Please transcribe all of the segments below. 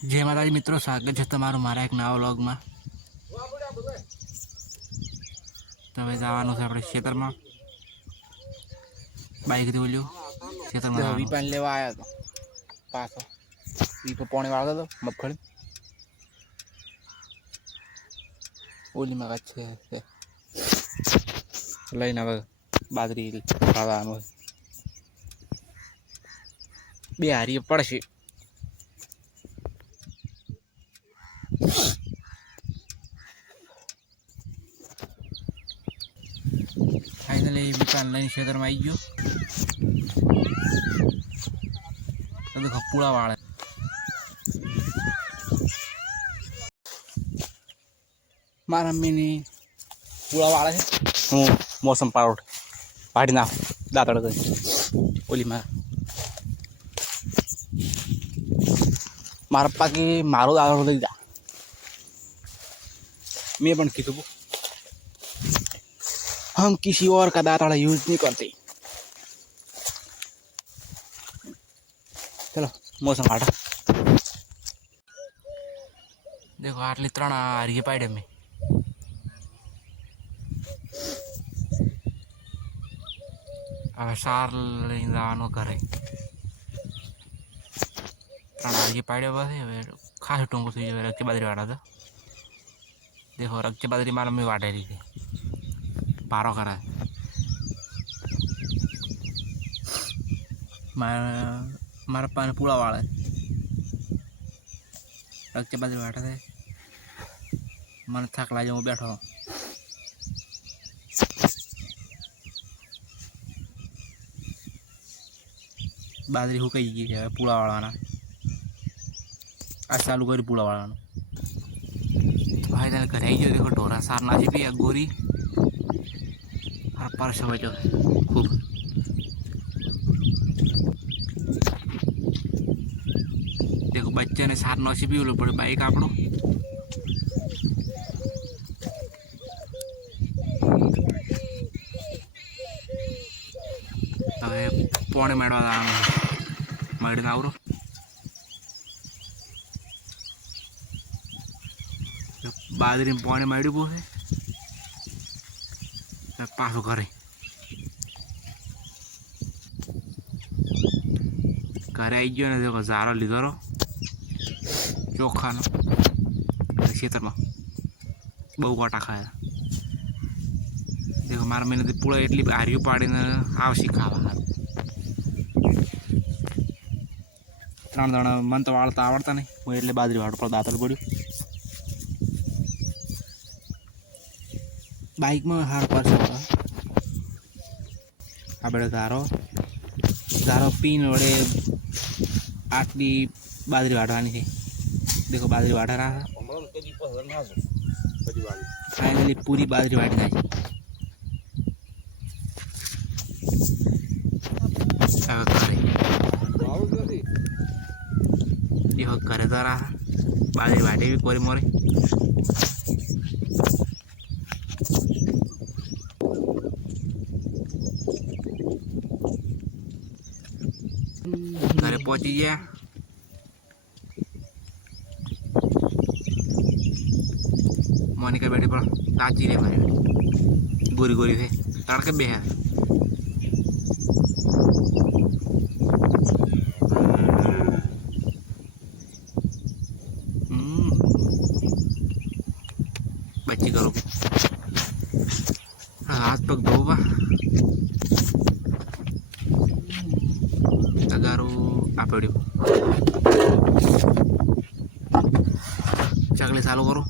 जय माताजी मित्रों, स्वागत है તમારું મારા એક નવા વ્લોગમાં। તો હવે જવાનું છે આપણે ખેતરમાં, બાઈકથી બોલ્યો ખેતરમાં વીપાન લેવા આવ્યા તો પાછો વીપો પાણી વાળતો હતો મગફળી ઓલીમાં કાચ છે લઈને હવે બાજરી ખાવાનું બે હારી પડશે। ફાઇનલી દુકાન લઈને ખેતરમાં આવી ગયો તો ખપુડા વાળે મારા મમ્મીની પૂળા વાળે છે। હું મોસમ પારોઠ પાડી નાખ દાંતડ કરી ઓલીમાં મારા પપ્પા કે મારો દાડો લઈ જા। मैं पण कीधु हम किसी और का दाताड़ा यूज नहीं करते। चलो मौसम काटा देखो आटली 3 हारी पाड्या में હવે સાર લઈને જવાનો ઘરે। 3 હારી પાડ્યા પછી હવે ખાસ ટૂંકું થઈ ગયું। રક્કી બાજરી વાળા તો देखो रक्की बाजरी मारा मम्मी वाटे रही थी पारो करा मारा पानी पूरा वाला रक्की बाजरी वाटे थे मन थक लाजे मैं बैठो बाजरी हो कई है पूरा वाला ना आज चालू करी पूरा वाला भाई घर आई गयो। देखो ढोरा सार नाची भी गोरी और परस बचो खूब देखो बच्चे ने सार नाची भी ओलो पड़े बाइक आपड़ो હવે પોણે મેળવા જવાનું મળીને આવરો बाजरी में पानी माड़ी पो है पासो घरे घरे आई गयो ने देखो जारो लीधो रो चोखा नो खेतर में बहु काटा खाया। देखो मारा मैंने पूरा एटली हारियों पाड़ी ने आवशी खावा 3 दाड़ा मन तो वाळता आवड़ता नहीं हूँ एटले बाजरी वाड़ पर दातड़ पड़ू बाइक में हार पर आ बड़े गारो पीन वड़े आटली बाजरी वाटवानी थी। देखो बाजरी वाटा रहा फाइनली पूरी बाजरी वाटी नाखी। घरे तो रहा बाजरी वाटे भी कोरी मोरी घरे पहुंची गया। मोनिका बैठी पर ताजी रे मारी गोरी गोरी थे तड़के बे है बच्ची करो हाथ पग धोबा तगारो आ पड़ो चकली चालू करो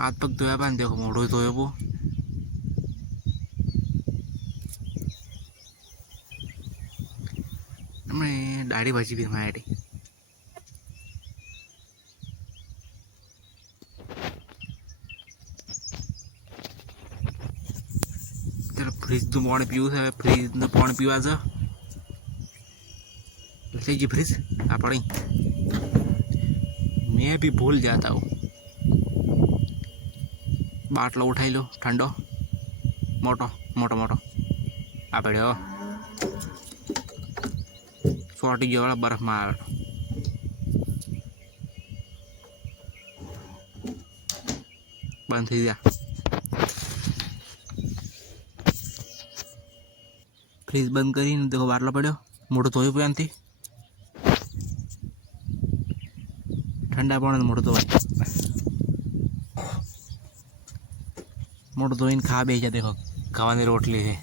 हाथ पग धोया पान देखो मोड़ो धोयो वो हमें दाढ़ी बची भी हमारी फ्रीज तो पानी पीवू है फ्रीज तो पानी पीवा जा जी फ्रीज आ पड़ी मैं भी भूल जाता हूँ। बाटलो उठाई लो ठंडो मोटो मोटो मोटो आ पड़ो ચોટી ગયો વાળા બરફમાં આવે બંધ થઈ ગયા ફ્રીજ બંધ કરીને દેખો બાટલો પડ્યો મોટો ધોઈ પડ્યો એનાથી ઠંડા પાણી મોટો ધોવાય મોટો ધોઈને ખાવા બેસી જાય દેખો ખાવાની રોટલી છે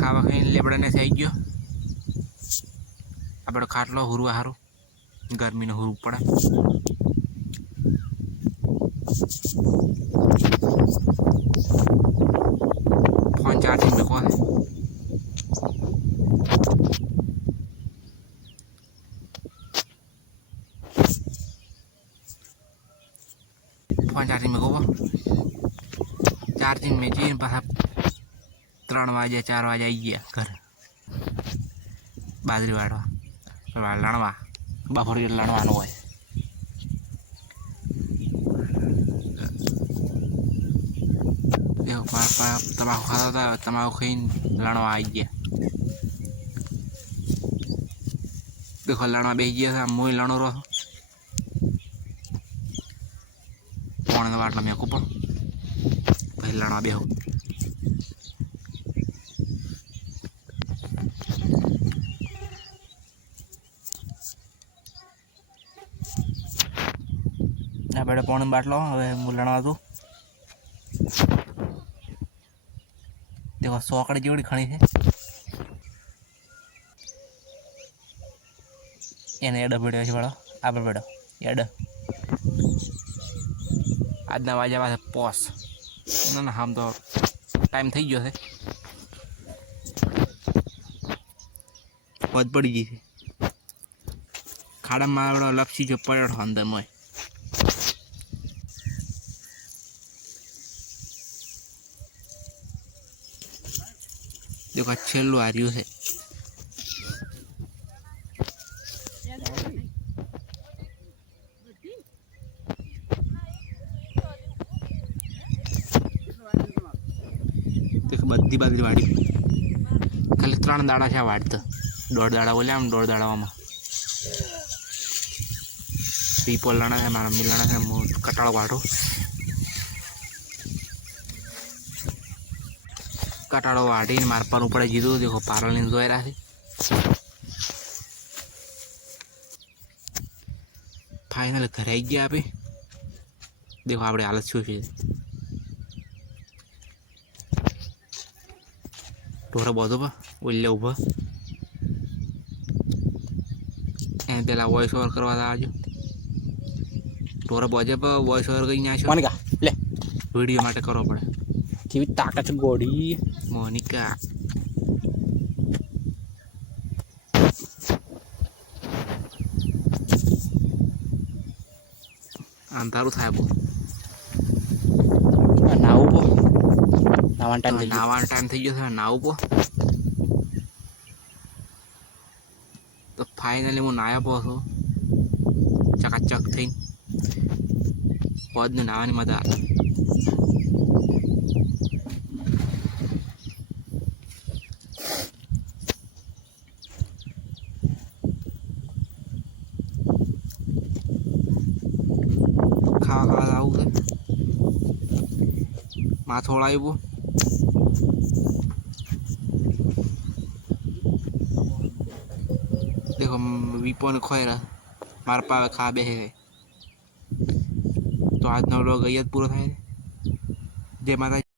ખાવા ખાઈને લેબડાને થઈ ગયો આપણે ખાટલો હુરવા સારું ગરમીનું હુરવું પડે ફોન ચાર્જિંગ મૂકો ફોન ચાર્જિંગ મૂકો ચાર્જિંગ મેં જઈને પાછા 3 વાગે 4 વાગે આવી ગયા ઘરે બાજરી વાળવા લણવા બપોર લણવાનું હોય તમાકુ ખાતા હતા તમાકુ ખાઈને લણવા આવી ગયા દેખો લણવા બેસી ગયા હતા હું લણો રહો પાણીનો બાટલો મેં કૂપો પછી લણવા બેહો આપણે પાણીનો બાટલો હવે હું લણવા હતું देखो सोकड़ जेवड़ी खणी है एने एडो पीड़ो छे वाळो आपणे पीड़ो एडो आजना वाजा पासे पोस ना हम तो टाइम थई गयो छे पद पड़ी गई छे खाड़ा में आवड़ो लपसी जो पड़ो अंदर मोय देखो छेल्लू आ रही है देखो बद्दी बाजरी वाड़ी खाली 3 दाड़ा छे वाड़ता 1.5 दाड़ा बोले आम 1.5 दाड़ा पीपल लाना है मारा मिलाना है कटाड़ो वाटो कटाड़ो वाटी मार पर ऊपर जीधु देखो पारल ने जोई रहा है फाइनल घर आई गया पे देखो आपणे हालत शू छे ढोरा बोधो पा ओल्ले उभा ए पेला वॉइस ओवर करवा आजो ढोरा बोजे पर वॉइस ओवर कई ना छो मोनिका ले वीडियो माटे करવો પડે કેવી તાકાત છે ગોડી मोनिका अंधारू थाय बो નાવું પો નાવાનો टाइम થઈ ગયો છે નાવું પો તો ફાઇનલી હું નાયા પો છું ચકાચક થઈને પોદને નાવાની મજા આવે खावा खावा आવું છે માથોળ આવ્યું देखो विपो ने खोयरा मार पावे खा बेहे तो आज नो लोग पूरा थाय जय माता।